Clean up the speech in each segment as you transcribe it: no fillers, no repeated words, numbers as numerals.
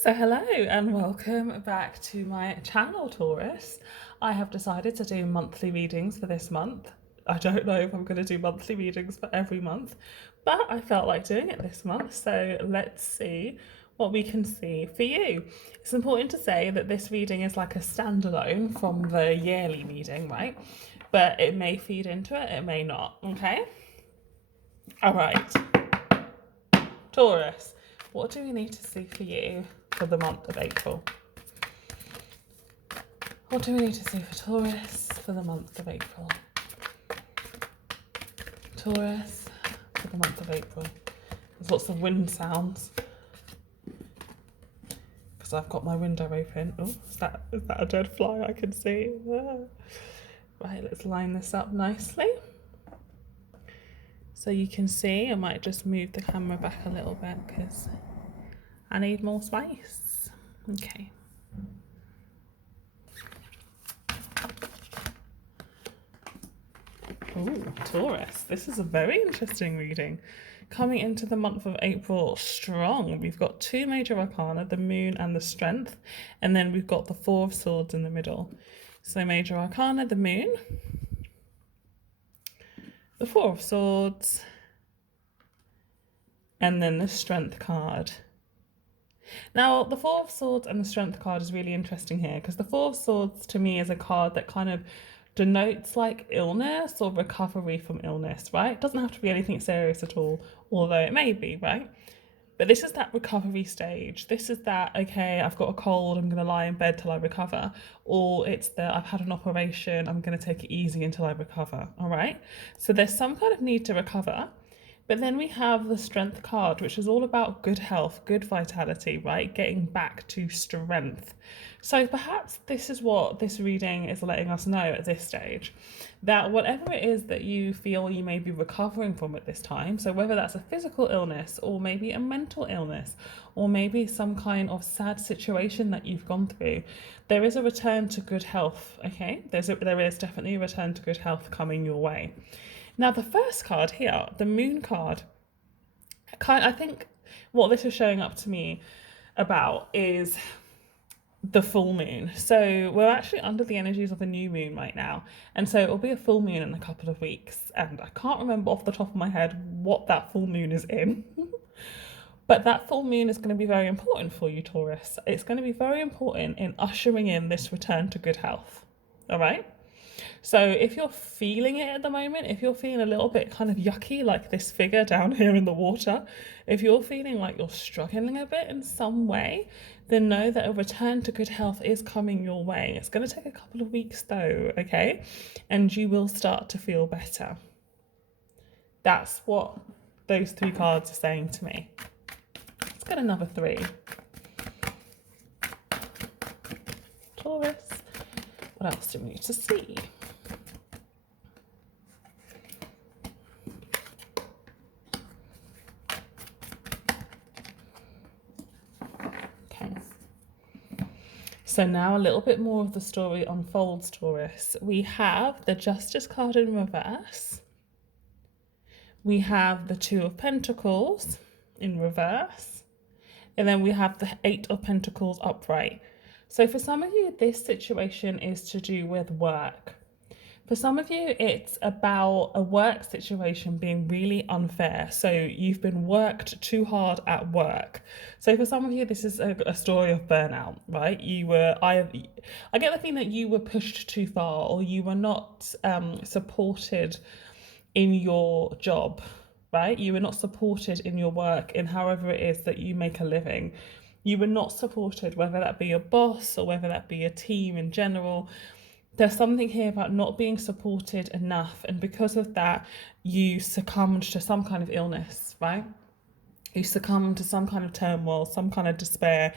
So hello and welcome back to my channel, Taurus. I have decided to do monthly readings for this month. I don't know if I'm going to do monthly readings for every month, but I felt like doing it this month, so let's see what we can see for you. It's important to say that this reading is like a standalone from the yearly reading, right? But it may feed into it, it may not, okay? All right. Taurus, what do we need to see for you for the month of April? What do we need to see for Taurus for the month of April? Taurus for the month of April. There's lots of wind sounds because I've got my window open. Oh, is that a dead fly I can see? Right, let's line this up nicely. So you can see, I might just move the camera back a little bit because I need more space. Okay. Ooh, Taurus. This is a very interesting reading. Coming into the month of April strong. We've got two major arcana, the moon and the strength, and then we've got the four of swords in the middle. So major arcana, the moon, the four of swords, and then the strength card. Now, the Four of Swords and the Strength card is really interesting here because the Four of Swords to me is a card that kind of denotes like illness or recovery from illness, right? It doesn't have to be anything serious at all, although it may be, right? But this is that recovery stage. This is that, okay, I've got a cold, I'm going to lie in bed till I recover. Or it's that I've had an operation, I'm going to take it easy until I recover, all right? So there's some kind of need to recover. But then we have the strength card, which is all about good health, good vitality, right? Getting back to strength. So perhaps this is what this reading is letting us know at this stage, that whatever it is that you feel you may be recovering from at this time, so whether that's a physical illness or maybe a mental illness or maybe some kind of sad situation that you've gone through, there is a return to good health, okay? There is definitely a return to good health coming your way. Now, the first card here, the moon card, I think what this is showing up to me about is the full moon. So we're actually under the energies of a new moon right now. And so it'll be a full moon in a couple of weeks. And I can't remember off the top of my head what that full moon is in. But that full moon is going to be very important for you, Taurus. It's going to be very important in ushering in this return to good health. All right? So if you're feeling it at the moment, if you're feeling a little bit kind of yucky, like this figure down here in the water, if you're feeling like you're struggling a bit in some way, then know that a return to good health is coming your way. It's going to take a couple of weeks though, okay? And you will start to feel better. That's what those three cards are saying to me. Let's get another three. Taurus, what else do we need to see? So now a little bit more of the story unfolds, Taurus. We have the Justice card in reverse. We have the Two of Pentacles in reverse. And then we have the Eight of Pentacles upright. So for some of you, this situation is to do with work. For some of you, it's about a work situation being really unfair. So you've been worked too hard at work. So for some of you, this is a story of burnout, right? I get the feeling that you were pushed too far or you were not supported in your job, right? You were not supported in your work, in however it is that you make a living. You were not supported, whether that be your boss or whether that be your team in general. There's something here about not being supported enough, and because of that you succumbed to some kind of illness, right? You succumbed to some kind of turmoil, some kind of despair,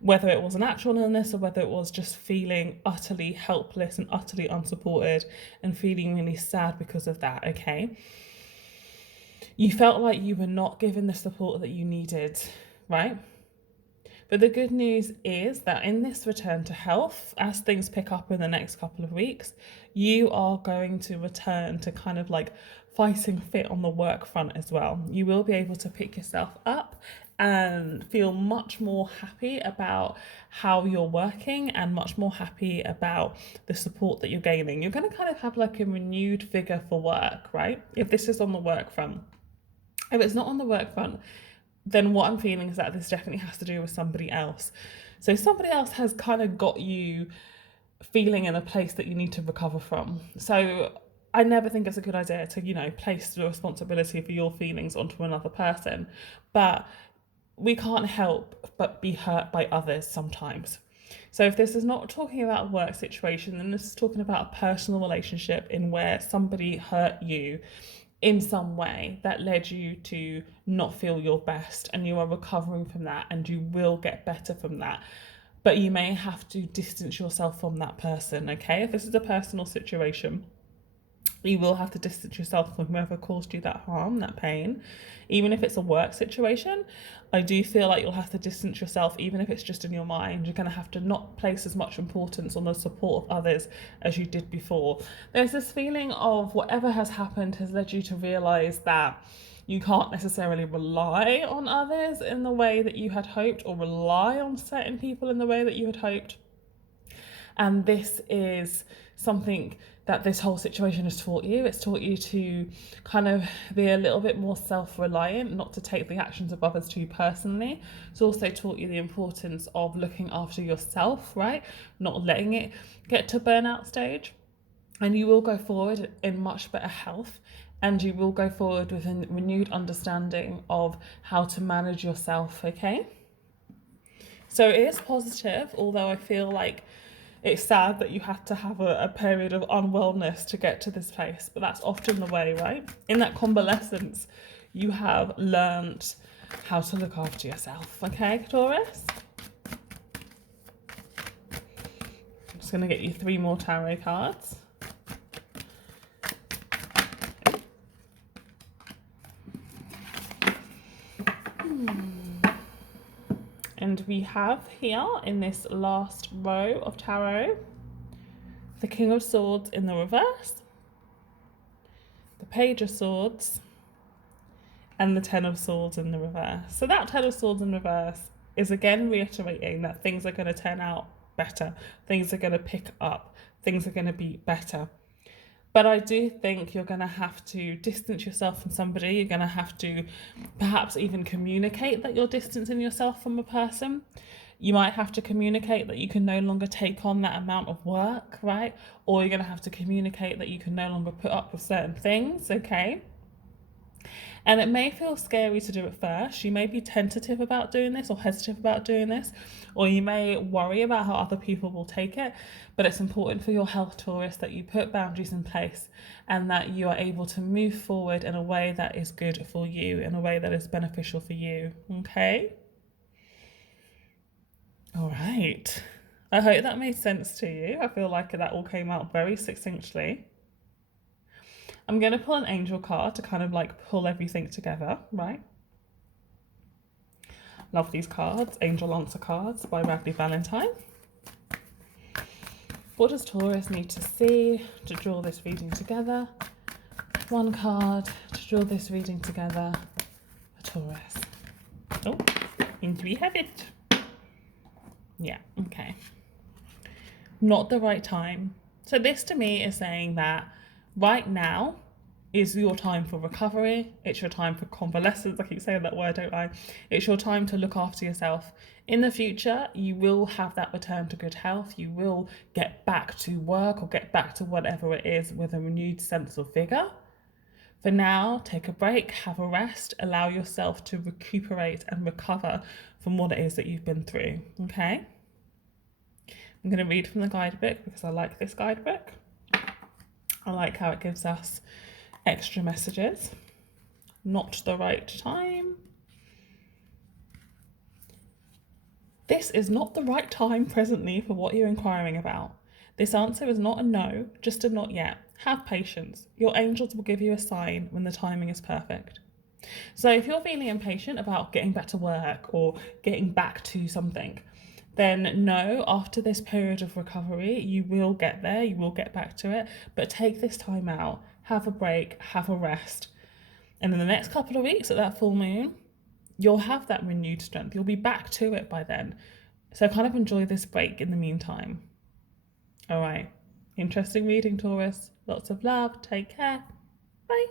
whether it was an actual illness or whether it was just feeling utterly helpless and utterly unsupported and feeling really sad because of that, okay? You felt like you were not given the support that you needed, right? But the good news is that in this return to health, as things pick up in the next couple of weeks, you are going to return to kind of like fighting fit on the work front as well. You will be able to pick yourself up and feel much more happy about how you're working and much more happy about the support that you're gaining. You're going to kind of have like a renewed vigor for work, right? If this is on the work front. If it's not on the work front, then what I'm feeling is that this definitely has to do with somebody else. So somebody else has kind of got you feeling in a place that you need to recover from. So I never think it's a good idea to, place the responsibility for your feelings onto another person. But we can't help but be hurt by others sometimes. So if this is not talking about a work situation, then this is talking about a personal relationship in where somebody hurt you in some way that led you to not feel your best, and you are recovering from that, and you will get better from that. But you may have to distance yourself from that person, okay? If this is a personal situation, you will have to distance yourself from whoever caused you that harm, that pain. Even if it's a work situation, I do feel like you'll have to distance yourself, even if it's just in your mind. You're going to have to not place as much importance on the support of others as you did before. There's this feeling of whatever has happened has led you to realize that you can't necessarily rely on others in the way that you had hoped, or rely on certain people in the way that you had hoped. And this is something that this whole situation has taught you. It's taught you to kind of be a little bit more self-reliant, not to take the actions of others too personally. It's also taught you the importance of looking after yourself, right? Not letting it get to burnout stage. And you will go forward in much better health, and you will go forward with a renewed understanding of how to manage yourself, okay? So it is positive, although I feel like it's sad that you had to have a period of unwellness to get to this place, but that's often the way, right? In that convalescence, you have learned how to look after yourself, okay, Taurus? I'm just going to get you 3 more tarot cards. And we have here in this last row of tarot, the King of Swords in the reverse, the Page of Swords, and the Ten of Swords in the reverse. So that Ten of Swords in reverse is again reiterating that things are going to turn out better, things are going to pick up, things are going to be better. But I do think you're going to have to distance yourself from somebody. You're going to have to perhaps even communicate that you're distancing yourself from a person. You might have to communicate that you can no longer take on that amount of work, right? Or you're going to have to communicate that you can no longer put up with certain things, okay? And it may feel scary to do it first. You may be tentative about doing this or hesitant about doing this, or you may worry about how other people will take it. But it's important for your health, Taurus, that you put boundaries in place and that you are able to move forward in a way that is good for you, in a way that is beneficial for you, okay? All right. I hope that made sense to you. I feel like that all came out very succinctly. I'm going to pull an angel card to kind of like pull everything together, right? Love these cards. Angel Answer cards by Radley Valentine. What does Taurus need to see to draw this reading together? 1 card to draw this reading together for Taurus. Oh, and we have it. Yeah, okay. Not the right time. So this to me is saying that right now is your time for recovery. It's your time for convalescence. I keep saying that word, don't I? It's your time to look after yourself. In the future, you will have that return to good health. You will get back to work or get back to whatever it is with a renewed sense of vigor. For now, take a break, have a rest, allow yourself to recuperate and recover from what it is that you've been through, okay? I'm going to read from the guidebook because I like this guidebook. I like how it gives us extra messages. Not the right time. This is not the right time presently for what you're inquiring about. This answer is not a no, just a not yet. Have patience. Your angels will give you a sign when the timing is perfect. So if you're feeling impatient about getting back to work or getting back to something, then no, after this period of recovery, you will get there, you will get back to it, but take this time out, have a break, have a rest. And in the next couple of weeks at that full moon, you'll have that renewed strength. You'll be back to it by then. So kind of enjoy this break in the meantime. All right. Interesting reading, Taurus. Lots of love. Take care. Bye.